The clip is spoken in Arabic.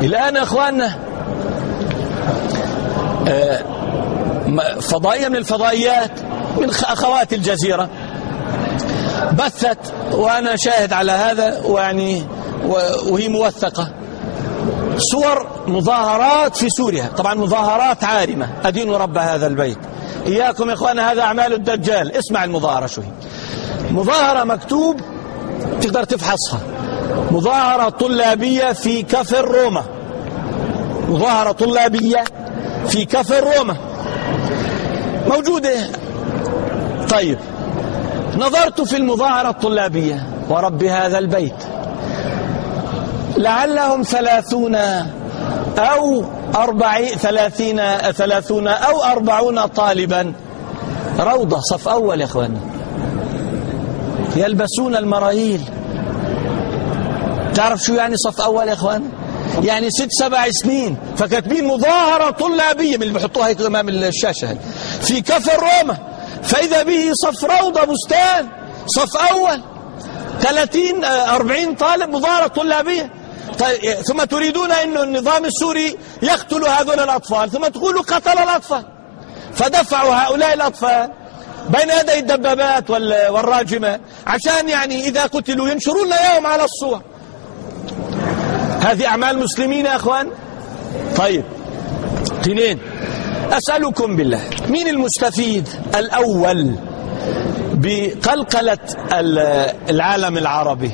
الآن يا أخواننا فضائية من الفضائيات من أخوات الجزيرة بثت، وأنا شاهد على هذا وهي موثقة، صور مظاهرات في سوريا، طبعا مظاهرات عارمة أدين رب هذا البيت. إياكم يا إخوانا، هذا أعمال الدجال. اسمع المظاهرة شو هي. مظاهرة مكتوب تقدر تفحصها، مظاهرة طلابية في كفر روما، مظاهرة طلابية في كفر روما موجودة. طيب نظرت في المظاهرة الطلابية ورب هذا البيت، لعلهم 30 أو 40 طالبا، روضة صف أول يا أخواني، يلبسون المرايل. تعرف شو يعني صف أول يا أخوان؟ يعني 6-7 سنين، فكاتبين مظاهرة طلابية من اللي بيحطوها هيك أمام الشاشة في كفر روما، فإذا به صف روضة بستان صف أول 30-40 طالب مظاهرة طلابية. طيب ثم تريدون أن النظام السوري يقتل هذول الأطفال، ثم تقولوا قتل الأطفال، فدفعوا هؤلاء الأطفال بين يدي الدبابات والراجمة عشان إذا قتلوا ينشرون إياهم على الصور. هذه أعمال مسلمين يا أخوان. طيب اثنين، أسألكم بالله، مين المستفيد الأول بقلقلة العالم العربي؟